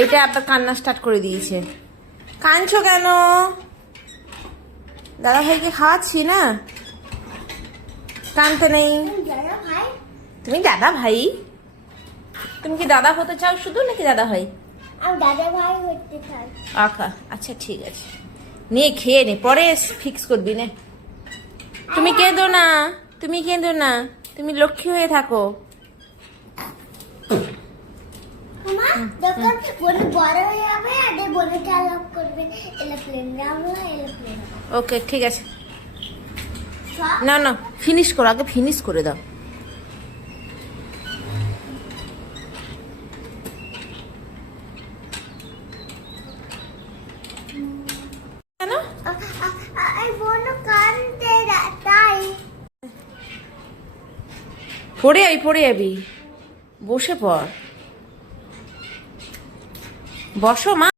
এটা আবার কান্না স্টার্ট করে দিয়েছে। কাঁদছো কেন? দাদা ভাইকে খাওয়াচ্ছি না, কাঁদতে নেই। তুমি দাদা ভাই? তুমি কি দাদা হতে চাও শুধু, নাকি দাদা ভাই? আমি দাদা ভাই হতে চাই। আচ্ছা ঠিক আছে, নিয়ে খেয়ে নে, পরে ফিক্স করবি না। তুমি কেঁদো না, তুমি কেঁদো না, তুমি লক্ষ্মী হয়ে থাকো। মা যখন বনে বড় হয়ে যাবে আগে বনে চালাক করবে, এরোপ্লেন রামলা এরোপ্লেন। ওকে ঠিক আছে, না না ফিনিশ করো, আগে ফিনিশ করে দাও। কেন? এই বনে কানতে তাই। পড়ে যাবি, বসে পড়, বসো মা।